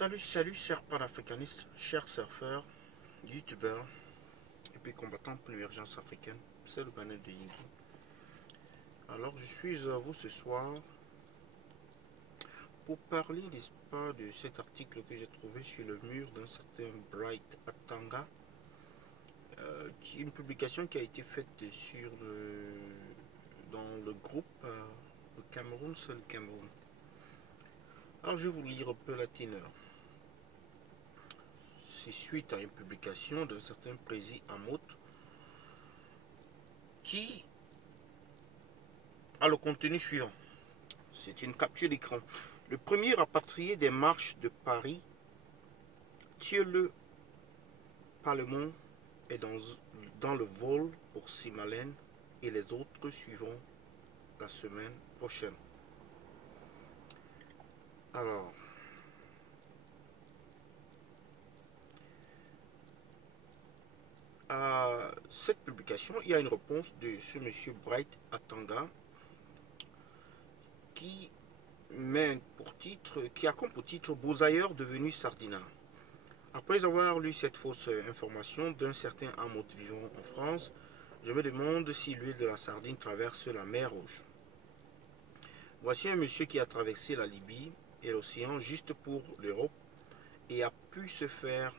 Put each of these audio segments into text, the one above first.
Salut, chers panafricanistes, chers surfeurs, youtubeurs et puis combattants pour l'émergence africaine. C'est le panel de Yingi. Alors, je suis à vous ce soir pour parler, n'est-ce pas, de cet article que j'ai trouvé sur le mur d'un certain Bright Atanga, qui est une publication qui a été faite dans le groupe le Cameroun, c'est le Cameroun. Alors, je vais vous lire un peu la teneur. C'est suite à une publication d'un certain Prési Amot qui a le contenu suivant. C'est une capture d'écran. Le premier rapatrié des marches de Paris, Thieu-le Parlement, est dans le vol pour Simalène et les autres suivront la semaine prochaine. Alors, à cette publication, il y a une réponse de ce monsieur Bright Atanga qui a comme pour titre Beaux ailleurs devenus sardinards. Après avoir lu cette fausse information d'un certain Amot vivant en France, je me demande si l'huile de la sardine traverse la mer Rouge. Voici un monsieur qui a traversé la Libye et l'océan juste pour l'Europe et a pu se faire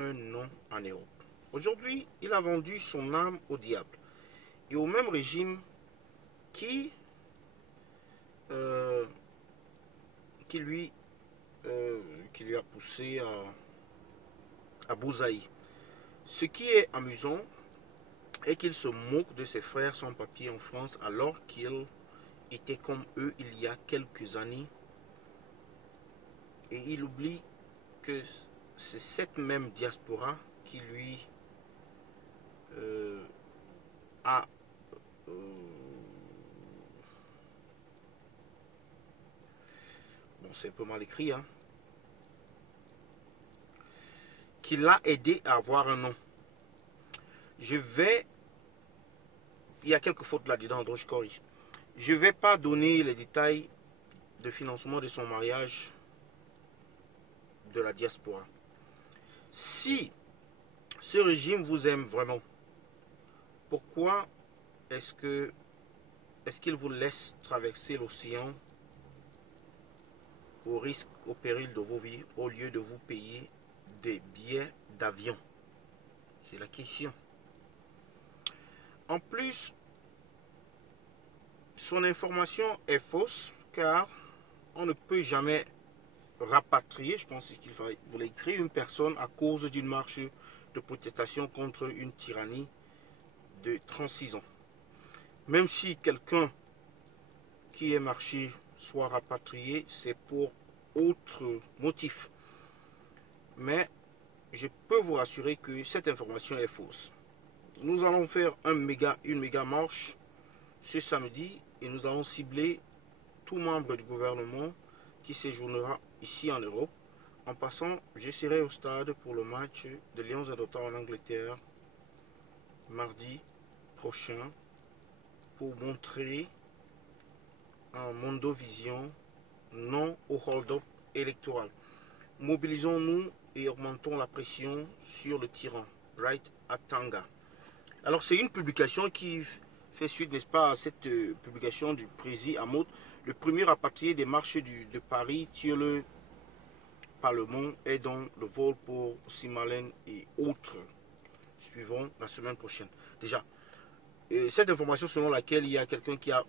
un nom en Europe. Aujourd'hui, il a vendu son âme au diable et au même régime qui lui a poussé à Bouzaï. Ce qui est amusant est qu'il se moque de ses frères sans papier en France alors qu'il était comme eux il y a quelques années, et il oublie que c'est cette même diaspora qui lui a bon, c'est un peu mal écrit, hein, qui l'a aidé à avoir un nom. Il y a quelques fautes là-dedans, donc je corrige. Je ne vais pas donner les détails de financement de son mariage de la diaspora. Si ce régime vous aime vraiment, pourquoi est-ce qu'il vous laisse traverser l'océan au risque, au péril de vos vies, au lieu de vous payer des billets d'avion? C'est la question. En plus, son information est fausse car on ne peut jamais rapatrier, je pense qu'il voulait écrire, une personne à cause d'une marche de protestation contre une tyrannie de 36 ans. Même si quelqu'un qui est marché soit rapatrié, c'est pour autre motif. Mais je peux vous rassurer que cette information est fausse. Nous allons faire une méga marche ce samedi et nous allons cibler tout membre du gouvernement qui séjournera ici en Europe. En passant, je serai au stade pour le match de Lions Adoptants en Angleterre mardi prochain pour montrer en Mondovision non au hold-up électoral. Mobilisons-nous et augmentons la pression sur le tyran, Bright Atanga. Alors c'est une publication qui fait suite, n'est-ce pas, à cette publication du Prési Amot, le premier rapatrié des marches de Paris, Thieu-le Parlement, est dans le vol pour Simalène et autres suivant la semaine prochaine. Déjà, cette information selon laquelle il y a quelqu'un qui a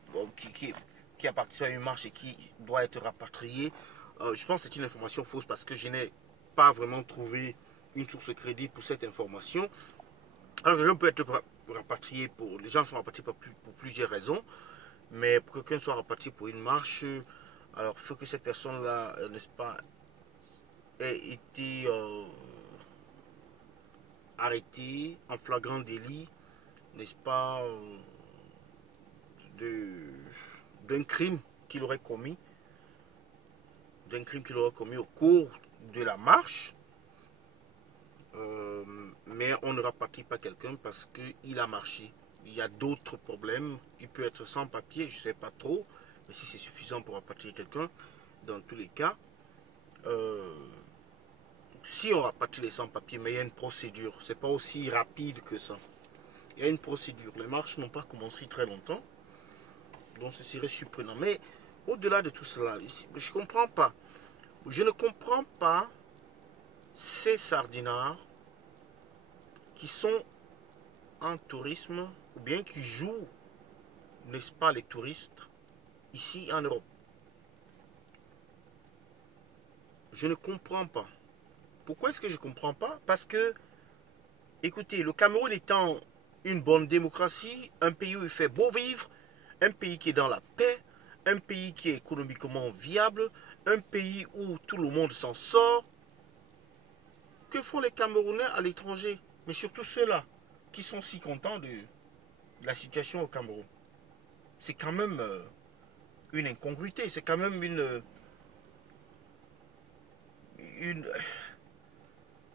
participé à une marche et qui doit être rapatrié, je pense que c'est une information fausse parce que je n'ai pas vraiment trouvé une source crédible pour cette information. Alors, quelqu'un peut être rapatrié les gens sont rapatriés pour plusieurs raisons, mais pour que quelqu'un soit rapatrié pour une marche, alors il faut que cette personne-là, n'est-ce pas, ait été arrêtée en flagrant délit, n'est-ce pas, d'un crime qu'il aurait commis, au cours de la marche. Mais on ne rapatrie pas quelqu'un parce qu'il a marché. Il y a d'autres problèmes. Il peut être sans papier, je ne sais pas trop. Mais si c'est suffisant pour rapatrier quelqu'un, dans tous les cas, Si on rapatrie les sans-papiers, mais il y a une procédure. C'est pas aussi rapide que ça. Il y a une procédure. Les marches n'ont pas commencé très longtemps. Donc ce serait surprenant. Mais au-delà de tout cela, je comprends pas. Je ne comprends pas ces sardinards qui sont en tourisme ou bien qui jouent, n'est-ce pas, les touristes ici en Europe. Je ne comprends pas. Pourquoi est-ce que je ne comprends pas? Parce que, écoutez, le Cameroun étant une bonne démocratie, un pays où il fait beau vivre, un pays qui est dans la paix, un pays qui est économiquement viable, un pays où tout le monde s'en sort. Que font les Camerounais à l'étranger? Mais surtout ceux-là qui sont si contents de la situation au Cameroun. C'est quand même une incongruité, c'est quand même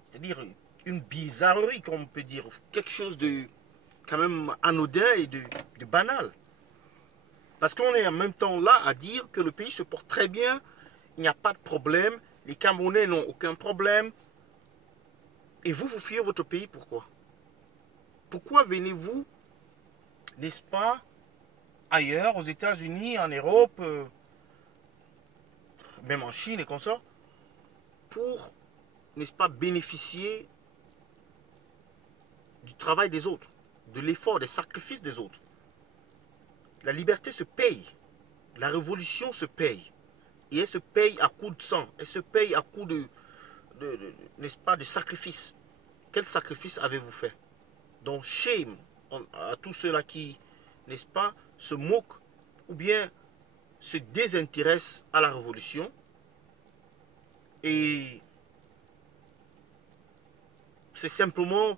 c'est-à-dire une bizarrerie, comme on peut dire, quelque chose de quand même anodin et de banal. Parce qu'on est en même temps là à dire que le pays se porte très bien, il n'y a pas de problème, les Camerounais n'ont aucun problème. Et vous, vous fuyez votre pays, pourquoi? Pourquoi venez-vous, n'est-ce pas, ailleurs, aux États-Unis, en Europe, même en Chine et comme ça, pour, n'est-ce pas, bénéficier du travail des autres, de l'effort, des sacrifices des autres? La liberté se paye, la révolution se paye, et elle se paye à coup de sang, elle se paye à coup n'est-ce pas, de sacrifice. Quel sacrifice avez-vous fait? Donc, shame à tous ceux-là qui, n'est-ce pas, se moquent ou bien se désintéressent à la révolution. Et c'est simplement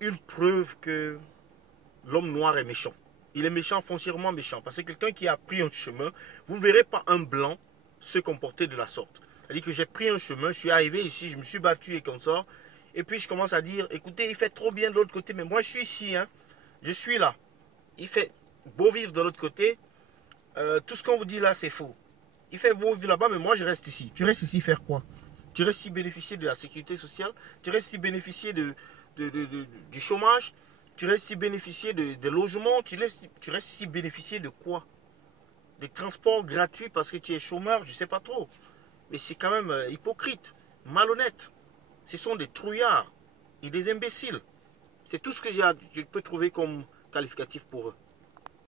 une preuve que l'homme noir est méchant. Il est méchant, foncièrement méchant. Parce que quelqu'un qui a pris un chemin, vous ne verrez pas un blanc se comporter de la sorte. C'est-à-dire que j'ai pris un chemin, je suis arrivé ici, je me suis battu et comme ça. Et puis je commence à dire, écoutez, il fait trop bien de l'autre côté, mais moi je suis ici, hein. Je suis là. Il fait beau vivre de l'autre côté. Tout ce qu'on vous dit là, c'est faux. Il fait beau vivre là-bas, mais moi je reste ici. Tu restes ici faire quoi? Tu restes ici bénéficier de la sécurité sociale? Tu restes ici bénéficier du chômage? Tu restes ici bénéficier de logements? Tu restes ici bénéficier de quoi? Des transports gratuits parce que tu es chômeur? Je ne sais pas trop. Mais c'est quand même hypocrite, malhonnête. Ce sont des trouillards et des imbéciles. C'est tout ce que je peux trouver comme qualificatif pour eux.